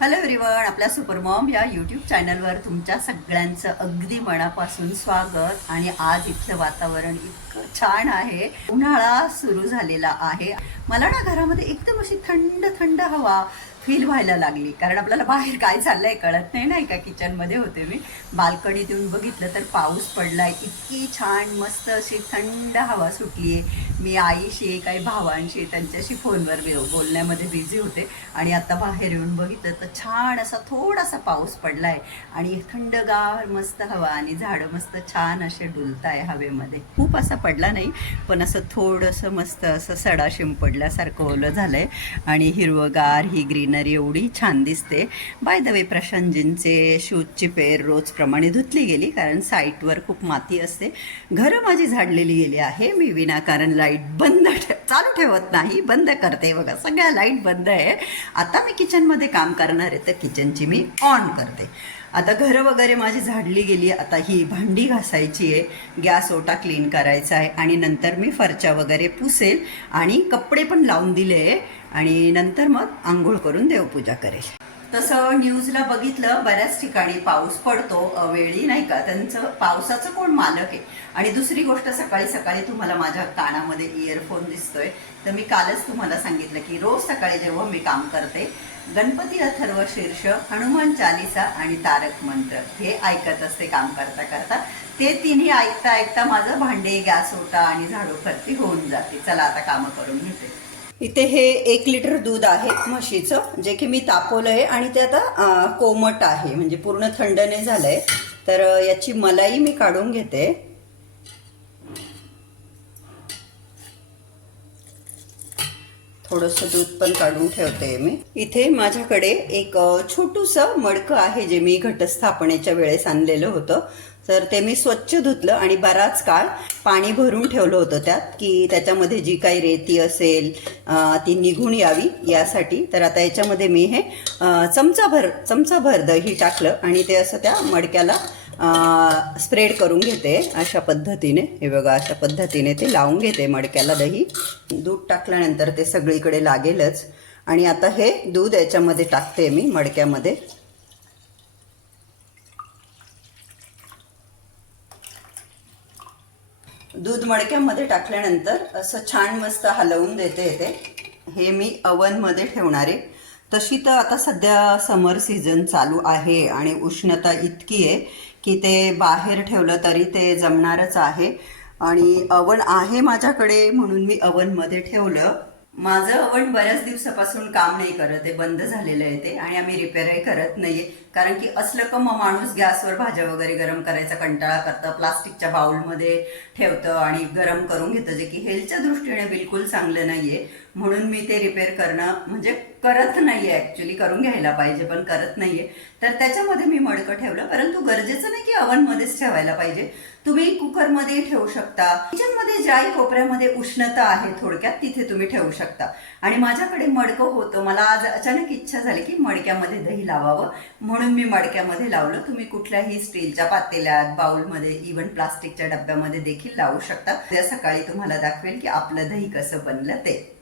Hello everyone आपल्या supermom या YouTube चॅनलवर तुमच्या सगळ्यांचं अगदी मनापासून स्वागत. आणि आज इथलं वातावरण इतकं छान आहे. उन्हाळा सुरू झालेला आहे. मला ना घरामध्ये एकदम अशी थंड थंड हवा फील व्हायला लागली. कारण आपल्याला बाहेर काय चाललंय कळत नाही नाही का किचनमध्ये होते मी. बाल्कनीत येऊन बघितलं तर पाऊस पडलाय. इतकी छान मस्त अशी थंड हवा सुटली आहे मी आईशी काही भावांशी त्यांच्याशी फोनवर बोलण्यामध्ये बिझी होते. आणि आता बाहेर येऊन बघितलं तर छान असा थोडासा पाऊस पडलाय. आणि थंडगार मस्त हवा आणि झाडं मस्त छान असे डुलताय हवेमध्ये. खूप असा पडला नाही पण असं थोडंसं मस्त असं सडा शिंपडल्यासारखं ओलं झालंय. आणि हिरवगार ही ग्रीन ग्रीनरी एवढी छान दिसते. बाय द वे प्रशांतजींचे शूजची पेर रोजप्रमाणे धुतली गेली कारण साईटवर खूप माती असते. घरं माझी झाडलेली गेली आहे. मी विनाकारण लाइट बंद ठे चालू ठेवत नाही बंद करते. बघा सगळ्या लाइट बंद आहे. आता मी किचनमध्ये काम करणार आहे तर किचनची मी ऑन करते. आता घरं वगैरे माझी झाडली गेली आता ही भांडी घासायची आहे गॅस ओटा क्लीन करायचा आहे आणि नंतर मी फरच्या वगैरे पुसेल आणि कपडे पण लावून दिले आणि नंतर मग आंघोळ करून देवपूजा करेल. तसं न्यूजला बघितलं बऱ्याच ठिकाणी पाऊस पडतो वेळी नाही का? त्यांचं पावसाचं कोण मालक आहे? आणि दुसरी गोष्ट सकाळी सकाळी तुम्हाला माझ्या कानामध्ये इयरफोन दिसतोय. तर मी कालच तुम्हाला सांगितलं की रोज सकाळी जेव्हा मी काम करते गणपती अथर्व शीर्ष हनुमान चालिसा आणि तारक मंत्र हे ऐकत असते काम करता करता. ते तिन्ही ऐकता ऐकता माझं भांडे गॅस होता आणि झाडू फरती होऊन जाते. चला आता कामं करून घेते. इथे हे एक लिटर दूध आहे म्हशीचं जे की मी तापवलं आहे आणि ते आता कोमट आहे म्हणजे पूर्ण थंड नाही झालंय. तर याची मलाई मी काढून घेते. थोडंसं दूध पण काढून ठेवते मी. इथे माझ्याकडे एक छोटूसं मडकं आहे जे मी घटस्थापनेच्या वेळेस आणलेलं होतं. तर ते मी स्वच्छ धुतलं आणि बराच काळ पाणी भरून ठेवलं होतं त्यात की त्याच्यामध्ये जी काही रेती असेल ती निघून यावी यासाठी. तर आता याच्यामध्ये मी हे चमचाभर चमचाभर दही टाकलं आणि ते असं त्या मडक्याला स्प्रेड करून घेते अशा पद्धतीने. हे बघा अशा पद्धतीने ते लावून घेते मडक्याला दही. दूध टाकल्यानंतर ते सगळीकडे लागेलच. आणि आता हे दूध याच्यामध्ये टाकते मी मडक्यामध्ये. दूध मडक्यामध्ये टाकल्यानंतर असं छान मस्त हलवून देते येते. हे मी अवनमध्ये ठेवणार. आहे तशी तर आता सध्या समर सीझन चालू आहे आणि उष्णता इतकी आहे की ते बाहेर ठेवलं तरी ते जमणारच आहे. आणि अवन आहे माझ्याकडे म्हणून मी अवनमध्ये ठेवलं. माझं अवण बऱ्याच दिवसापासून काम नाही करत आहे बंद झालेलं आहे ते आणि आम्ही रिपेअरही करत नाहीये. कारण की असलं का मग माणूस गॅसवर भाज्या वगैरे गरम करायचा कंटाळा करतं प्लास्टिकच्या बाउलमध्ये ठेवतं आणि गरम करून घेतं. जे की हेल्थच्या दृष्टीने बिलकुल चांगलं नाहीये. म्हणून मी ते रिपेअर करणं म्हणजे करत नाहीये ॲक्च्युली करून घ्यायला पाहिजे पण करत नाहीये. तर त्याच्यामध्ये मी मडकं ठेवलं परंतु गरजेचं नाही की अवनमध्येच ठेवायला पाहिजे. तुम्ही कुकरमध्ये ठेवू शकता. किचनमध्ये ज्याही कोपऱ्यामध्ये उष्णता आहे थोडक्यात तिथे तुम्ही ठेवू शकता. आणि माझ्याकडे मडकं होतं. मला आज अचानक इच्छा झाली की मडक्यामध्ये दही लावावं. म्हणून मी मडक्यामध्ये लावलं. तुम्ही कुठल्याही स्टीलच्या पातेल्यात बाउलमध्ये इव्हन प्लास्टिकच्या डब्यामध्ये देखील लावू शकता. त्या सकाळी तुम्हाला दाखवेल की आपलं दही कसं बनलं ते.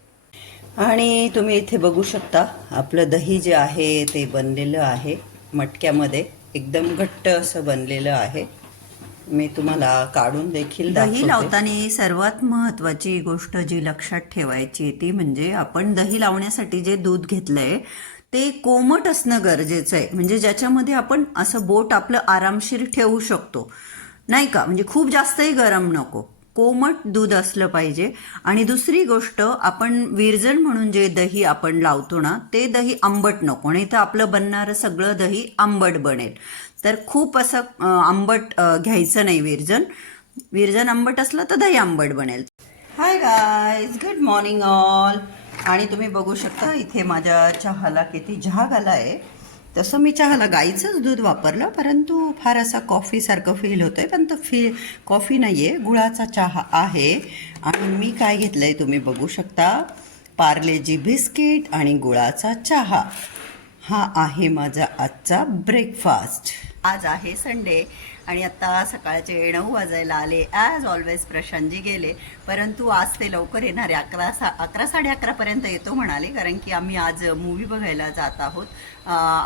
आणि तुम्ही इथे बघू शकता आपलं दही जे आहे ते बनलेलं आहे मटक्यामध्ये. एकदम घट्ट असं बनलेलं आहे. मी तुम्हाला काढून देखील दही लावताना सर्वात महत्वाची गोष्ट जी लक्षात ठेवायची ती म्हणजे आपण दही लावण्यासाठी जे दूध घेतलंय ते कोमट असणं गरजेचं आहे. म्हणजे ज्याच्यामध्ये आपण असं बोट आपलं आरामशीर ठेवू शकतो. नाही का? म्हणजे खूप जास्तही गरम नको. कोमट दूध असलं पाहिजे. आणि दुसरी गोष्ट आपण विरजण म्हणून जे दही आपण लावतो ना ते दही आंबट नको. नाही तर आपलं बनणारं सगळं दही आंबट बनेल. तर खूप असं आंबट घ्यायचं नाही विरजण. विरजण आंबट असलं तर दही आंबट बनेल. Hi guys good morning all आणि तुम्ही बघू शकता इथे माझ्या चहाला किती झाग आला आहे. तसं मी चहाला गाईचंच दूध वापरलं परंतु फार असा कॉफीसारखं फील होतंय. पण तो फी कॉफी नाही आहे गुळाचा चहा आहे. आणि मी काय घेतलं आहे तुम्ही बघू शकता पार्लेजी बिस्किट आणि गुळाचा चहा. हा आहे माझा आजचा ब्रेकफास्ट आज आहे संडे आणि आत्ता सकाळचे नऊ वाजायला आले. ॲज ऑलवेज प्रशांतजी गेले. परंतु आज ते लवकर येणारे अकरा सा अकरा साडे अकरापर्यंत येतो म्हणाले कारण की आम्ही आज मूवी बघायला जात आहोत.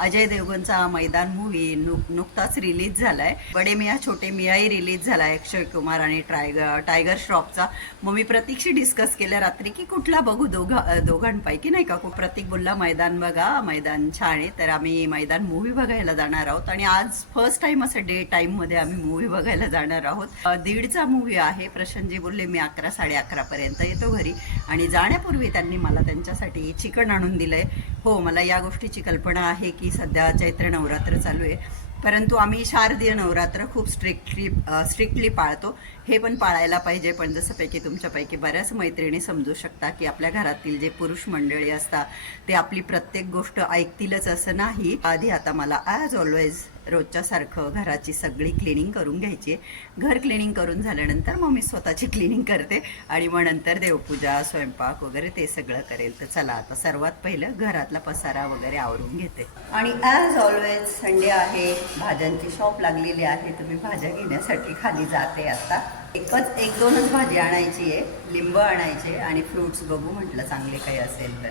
अजय देवगणचा मैदान मूवी नुक नुकताच रिलीज झाला आहे बडे मिया छोटे मियाही रिलीज झाला आहे अक्षय कुमार आणि टायगर टायगर श्रॉफचा. मग मी प्रतीकशी डिस्कस केलं रात्री की कुठला बघू दोघा दोघांपैकी नाही का? खूप प्रतीक बोलला मैदान बघा मैदान छान आहे तर आम्ही मैदान मूवी बघायला जाणार आहोत. आणि आज फर्स्ट टाइम असं डे टाईममध्ये आम्ही मूवी बघायला जाणार आहोत. दीडचा मूवी आहे. प्रशांतजी बोलले मी अकरा साडे अकरापर्यंत येतो घरी. आणि जाण्यापूर्वी त्यांनी मला त्यांच्यासाठी चिकन आणून दिलंय. हो मला या गोष्टीची कल्पना आहे की सध्या चैत्र नवरात्र चालू आहे. परंतु आम्ही शारदीय नवरात्र खूप स्ट्रिक्टली स्ट्रिक्टली पाळतो. हे पण पाळायला पाहिजे. पण जसंपैकी तुमच्यापैकी बऱ्याच मैत्रिणी समजू शकता की आपल्या घरातील जे पुरुष मंडळी असतात ते आपली प्रत्येक गोष्ट ऐकतीलच असं नाही. आधी आता मला ॲज ऑलवेज रोजच्या सारखं घराची सगळी क्लिनिंग करून घ्यायची. आहे घर क्लिनिंग करून झाल्यानंतर मग मी स्वतःची क्लिनिंग करते. आणि मग नंतर देवपूजा स्वयंपाक वगैरे ते सगळं करेल. तर चला आता सर्वात पहिलं घरातला पसारा वगैरे आवरून घेते. आणि ॲज ऑलवेज संडे आहे. भाज्यांची शॉप लागलेली आहे. तुम्ही भाज्या घेण्यासाठी खाली जाते आता. एकच एक दोनच भाजी आणायची आहे. लिंब आणायचे आणि फ्रुट्स बघू म्हटलं चांगले काही असेल तर.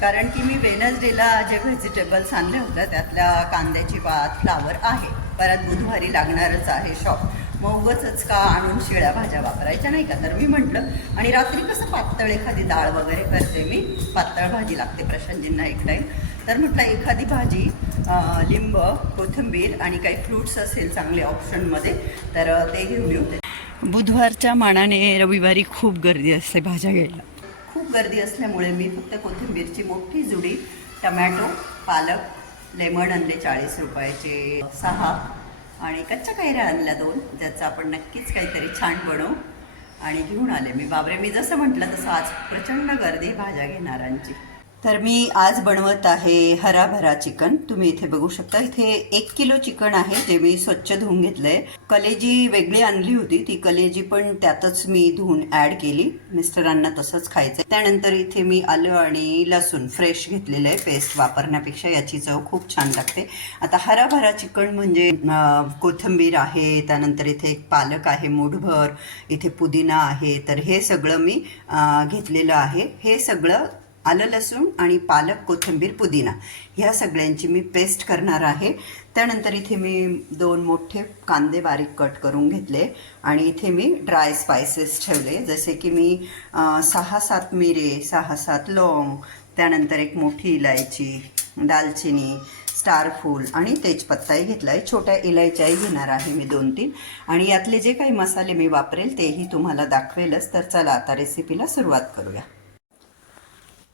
कारण की मी वेनसडेला जे व्हेजिटेबल्स आणल्या होत्या त्यातल्या कांद्याची पात फ्लावर आहे. परत बुधवारी लागणारच आहे शॉप मग उगच का आणून शिळ्या भाज्या वापरायच्या नाही का? तर मी म्हटलं आणि रात्री कसं पातळ एखादी डाळ वगैरे करते मी? पातळ भाजी लागते प्रशांतजींना एक टाईम तर म्हटलं एखादी भाजी लिंब कोथिंबीर आणि काही फ्रूट्स असेल चांगले ऑप्शनमध्ये तर ते घेऊन येऊ. बुधवारच्या मानाने रविवारी खूप गर्दी असते भाज्या घ्यायला. खूप गर्दी असल्यामुळे मी फक्त कोथिंबीरची मोठी जुडी टमॅटो पालक लेमन आणले चाळीस रुपयाचे सहा आणि कच्च्या कैऱ्या आणल्या दोन ज्याचं आपण नक्कीच काहीतरी छान बनवू. आणि घेऊन आले मी. बाबरे मी जसं म्हटलं तसं आज प्रचंड गर्दी भाज्या घेणाऱ्यांची. तर मी आज बनवत आहे हराभरा चिकन. तुम्ही इथे बघू शकता. इथे एक किलो चिकन आहे ते मी स्वच्छ धुवून घेतलंय. कलेजी वेगळी आणली होती. ती कलेजी पण त्यातच मी धुवून ऍड केली. मिस्टरांना तसंच खायचं त्यानंतर इथे मी आलं आणि लसूण फ्रेश घेतलेलं आहे पेस्ट वापरण्यापेक्षा याची चव खूप छान लागते. आता हराभरा चिकन म्हणजे कोथंबीर कोथिंबीर आहे त्यानंतर इथे एक पालक आहे मूठभर इथे पुदिना आहे. तर हे सगळं मी घेतलेलं आहे. हे सगळं आलं लसूण आणि पालक कोथिंबीर पुदिना ह्या सगळ्यांची मी पेस्ट करणार आहे. त्यानंतर इथे मी दोन मोठे कांदे बारीक कट करून घेतले आणि इथे मी ड्राय स्पायसेस ठेवले. जसे की मी सहा सात मिरे सहा सात लवंग त्यानंतर एक मोठी इलायची दालचिनी स्टारफूल आणि तेजपत्ताही घेतला आहे छोट्या इलायच्याही घेणार आहे मी दोन तीन आणि यातले जे काही मसाले मी वापरेल तेही तुम्हाला दाखवेलच. तर चला आता रेसिपीला सुरुवात करूया.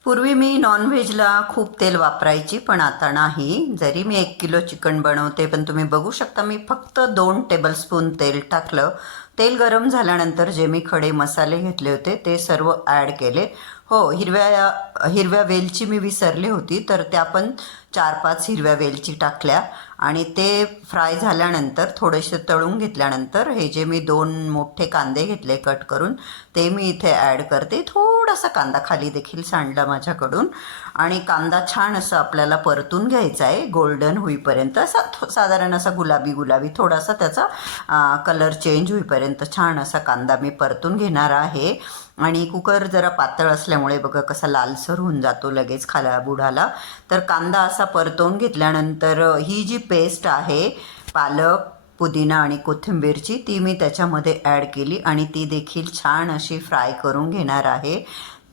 पूर्वी मी नॉनव्हेजला खूप तेल वापरायची पण आता नाही. जरी मी एक किलो चिकन बनवते पण तुम्ही बघू शकता मी फक्त दोन टेबलस्पून तेल टाकलं. तेल गरम झाल्यानंतर जे मी खडे मसाले घेतले होते ते सर्व ॲड केले. हो हिरव्या हिरव्या वेलची मी विसरली होती तर त्या पण चार पाच हिरव्या वेलची टाकल्या. आणि ते फ्राय झाल्यानंतर थोडेसे तळून घेतल्यानंतर हे जे मी दोन मोठे कांदे घेतले कट करून ते मी इथे ॲड करते. थोडासा कांदा खाली देखील सांडला माझ्याकडून. आणि कांदा छान असं आपल्याला परतून घ्यायचा आहे गोल्डन होईपर्यंत. असा थो- साधारण असा गुलाबी गुलाबी थोडासा त्याचा कलर चेंज होईपर्यंत छान असा कांदा मी परतून घेणार आहे. आणि कुकर जरा पातळ असल्यामुळे बघा कसा लालसर होऊन जातो लगेच खाला बुडाला तर कांदा असा परतवून घेतल्यानंतर ही जी पेस्ट आहे पालक पुदिना आणि कोथिंबीरची ती मी त्याच्यामध्ये ॲड केली आणि ती देखील छान अशी फ्राय करून घेणार आहे.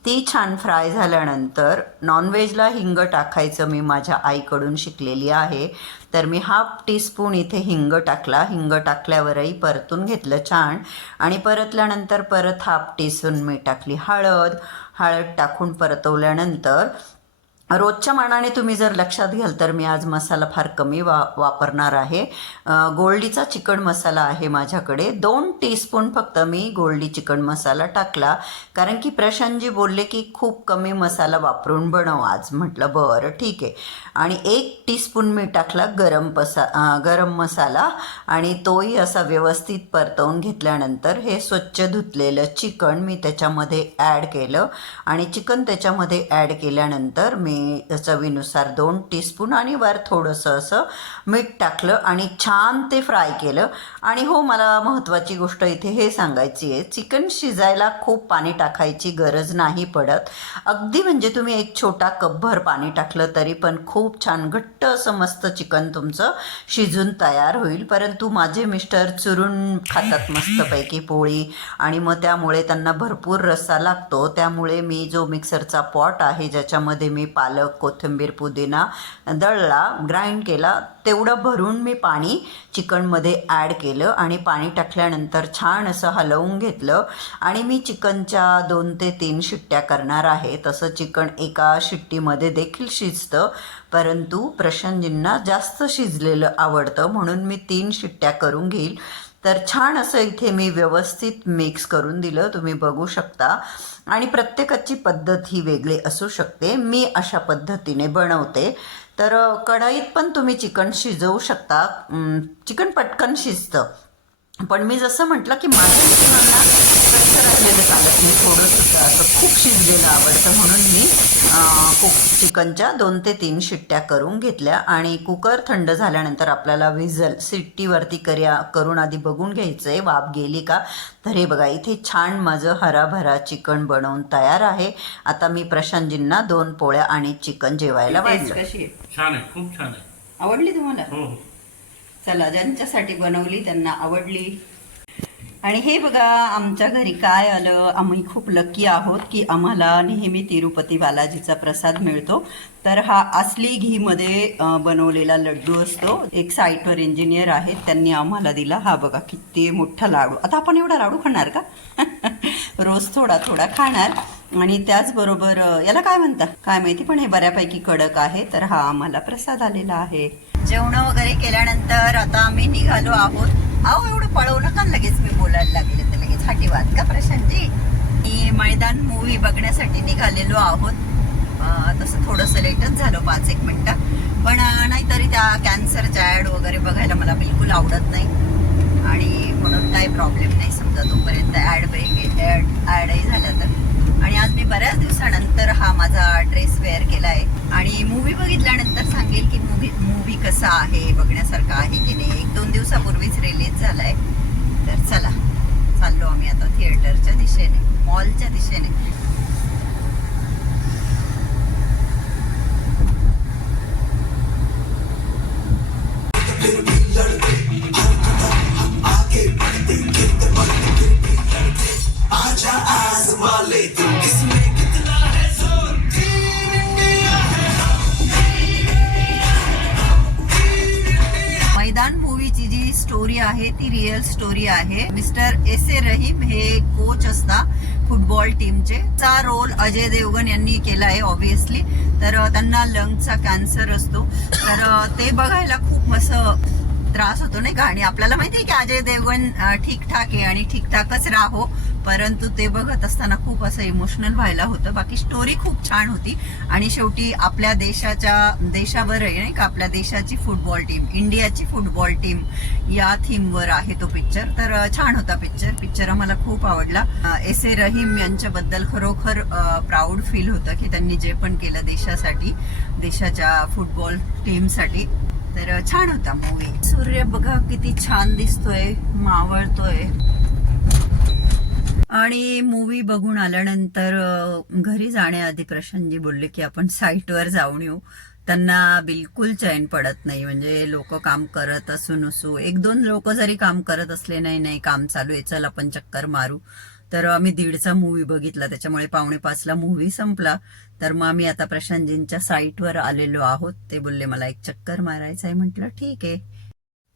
ती छान फ्राय झाल्यानंतर नॉनव्हेजला हिंग टाकायचं मी माझ्या आईकडून शिकलेली आहे. तर मी हाफ टीस्पून इथे हिंग टाकला. हिंग टाकल्यावरही परतून घेतलं छान. आणि परतल्यानंतर परत हाफ टीस्पून मी टाकली हळद. हळद टाकून परतवल्यानंतर रोजच्या मानाने तुम्ही जर लक्षात घ्याल तर मी आज मसाला फार कमी वा वापरणार आहे. गोल्डीचा चिकन मसाला आहे माझ्याकडे. दोन टीस्पून फक्त मी गोल्डी चिकन मसाला टाकला. कारण की प्रशांतजी बोलले की खूप कमी मसाला वापरून बनव आज. म्हटलं बरं ठीक आहे. आणि एक टीस्पून मी टाकला गरम पसा गरम मसाला. आणि तोही असा व्यवस्थित परतवून घेतल्यानंतर हे स्वच्छ धुतलेलं चिकन मी त्याच्यामध्ये ॲड केलं. आणि चिकन त्याच्यामध्ये ॲड केल्यानंतर मी आणि चवीनुसार दोन टीस्पून आणि वर थोडंसं असं मीठ टाकलं आणि छान ते फ्राय केलं. आणि हो मला महत्त्वाची गोष्ट इथे हे सांगायची आहे. चिकन शिजायला खूप पाणी टाकायची गरज नाही पडत. अगदी म्हणजे तुम्ही एक छोटा कपभर पाणी टाकलं तरी पण खूप छान घट्ट असं मस्त चिकन तुमचं शिजून तयार होईल. परंतु माझे मिस्टर चुरून खातात मस्तपैकी पोळी आणि मग त्यामुळे त्यांना भरपूर रस्सा लागतो. त्यामुळे मी जो मिक्सरचा पॉट आहे ज्याच्यामध्ये मी पालक कोथिंबीर पुदिना दळला ग्राइंड केला. तेवढं भरून मी पाणी चिकनमध्ये ॲड केलं आणि पाणी टाकल्यानंतर छान असं हलवून घेतलं. आणि मी चिकनच्या दोन ते तीन शिट्ट्या करणार आहे. तसं चिकन एका शिट्टीमध्ये देखील शिजतं. परंतु प्रशांतजींना जास्त शिजलेलं आवडतं म्हणून मी तीन शिट्ट्या करून घेईल. तर छान असं इथे मी व्यवस्थित मिक्स करून दिलं. तुम्ही बघू शकता. आणि प्रत्येकाची पद्धत ही वेगळी असू शकते. मी अशा पद्धतीने बनवते. तर कढाईत कढईत पण तुम्ही चिकन शिजवू शकता. चिकन पटकन शिजतं. पण मी जसं म्हटलं की माझ्या कच्चं राहिलेलं चालत नाही थोडंसं असं खूप शिजलेलं आवडतं म्हणून मी कुक चिकनच्या दोन ते तीन शिट्ट्या करून घेतल्या आणि कुकर थंड झाल्यानंतर आपल्याला विझल सिट्टीवरती कर्या करून आधी बघून घ्यायचं आहे वाफ गेली का तर हे बघा इथे छान माझं हराभरा चिकन बनवून तयार आहे आता मी प्रशांतजींना दोन पोळ्या आणि चिकन जेवायला वाढलं कशी छान आहे खूप छान आहे आवडली तुम्हाला हो चला ज्यांच्यासाठी बनवली त्यांना आवडली आणि हे बघा आमच्या घरी काय आलं? आम्ही खूप लकी आहोत की आम्हाला नेहमी तिरुपती बालाजीचा प्रसाद मिळतो. तर हा असली घीमध्ये बनवलेला लड्डू असतो. एक साईटवर इंजिनियर आहेत त्यांनी आम्हाला दिला. हा बघा किती मोठा लाडू. आता आपण एवढा लाडू खाणार का? रोज थोडा थोडा खाणार. आणि त्याचबरोबर याला काय म्हणता काय माहिती पण हे बऱ्यापैकी कडक आहे. तर हा आम्हाला प्रसाद आलेला आहे. जेवण वगैरे केल्यानंतर आता आम्ही निघालो आहोत. अहो एवढं पळवलं नका लगेच मी बोलायला लागले. तर लगेच हाटी वाद का प्रशांतजी? मी मैदान मूवी बघण्यासाठी निघालेलो आहोत. तसं थोडंसं लेटच झालं पाच एक मिनटं. पण नाही तरी त्या कॅन्सरच्या ॲड वगैरे बघायला मला बिलकुल आवडत नाही. आणि म्हणून काही प्रॉब्लेम नाही समजा तोपर्यंत ॲड ब्रेक ॲड ॲडही झाल्या तर. आणि आज मी बऱ्याच दिवसानंतर हा माझा ड्रेस वेअर केला आहे आणि मूवी बघितल्यानंतर सांगेल की मूवी मूवी कसा आहे बघण्यासारखा आहे की नाही. एक दोन दिवसापूर्वीच रिलीज झालाय. तर चला चाललो आम्ही आता थिएटरच्या दिशेने मॉलच्या दिशेने. रिअल स्टोरी आहे. मिस्टर एस ए रहीम हे कोच असता फुटबॉल टीमचे चा रोल अजय देवगण यांनी केला आहे ऑब्विसली तर त्यांना लंगचा कॅन्सर असतो. तर ते बघायला खूप मस्त त्रास होतो नाही का? आणि आपल्याला माहिती आहे की अजय देवगण ठीकठाक आहे आणि ठीकठाकच राहो. परंतु ते बघत असताना खूप असं इमोशनल व्हायला होतं. बाकी स्टोरी खूप छान होती. आणि शेवटी आपल्या देशाच्या देशावर आहे नाही का? आपल्या देशाची फुटबॉल टीम इंडियाची फुटबॉल टीम या थीमवर आहे तो पिक्चर तर छान होता पिक्चर पिक्चर आम्हाला खूप आवडला. एस ए रहीम यांच्याबद्दल खरोखर प्राऊड फील होतं की त्यांनी जे पण केलं देशासाठी देशाच्या फुटबॉल टीमसाठी तर छान होता मूवी सूर्य बघा किती छान दिसतोय मावळतोय. आणि मूवी बघून आल्यानंतर घरी जाण्याआधी प्रशांतजी बोलले की आपण साईटवर जाऊन येऊ. त्यांना बिलकुल चैन पडत नाही. म्हणजे लोक काम करत असू नसू. एक दोन लोक जरी काम करत असले नाही नाही काम चालू आहे चल आपण चक्कर मारू. तर आम्ही दीडचा मूवी बघितला. त्याच्यामुळे पावणे पाचला मूवी संपला. तर मग आम्ही आता प्रशांतजींच्या साईटवर आलेलो आहोत. ते बोलले मला एक चक्कर मारायचं आहे. म्हटलं ठीक आहे.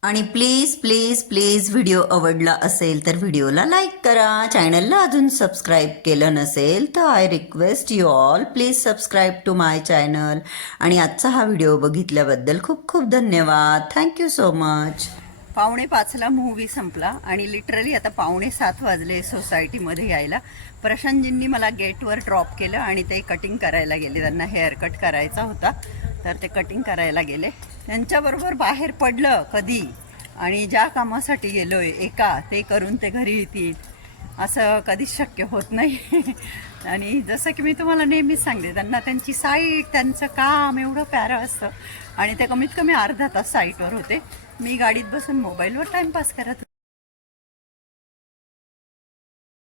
आणि प्लीज प्लीज प्लीज व्हिडिओ आवडला असेल तर व्हिडिओला लाईक करा. चॅनलला अजून सबस्क्राईब केलं नसेल तर I request you all please subscribe to my channel आणि आजचा हा व्हिडिओ बघितल्याबद्दल खूप खूप धन्यवाद. थँक्यू सो मच पावणे पाचला मूवी संपला आणि लिटरली आता पावणे सात वाजले सोसायटीमध्ये यायला. प्रशांतजींनी मला गेटवर ड्रॉप केलं आणि ते कटिंग करायला गेले. त्यांना हेअर कट करायचा होता. तर ते कटिंग करायला गेले. त्यांच्याबरोबर बाहेर पडलं कधी? आणि ज्या कामासाठी गेलो आहे एका ते करून ते घरी येतील. असं कधीच शक्य होत नाही. आणि जसं की मी तुम्हाला नेहमीच सांगते त्यांना त्यांची साईट त्यांचं काम एवढं प्यारं असतं. आणि ते कमीत कमी अर्धा तास साईटवर होते. मी गाडीत बसून मोबाईलवर टाईमपास करत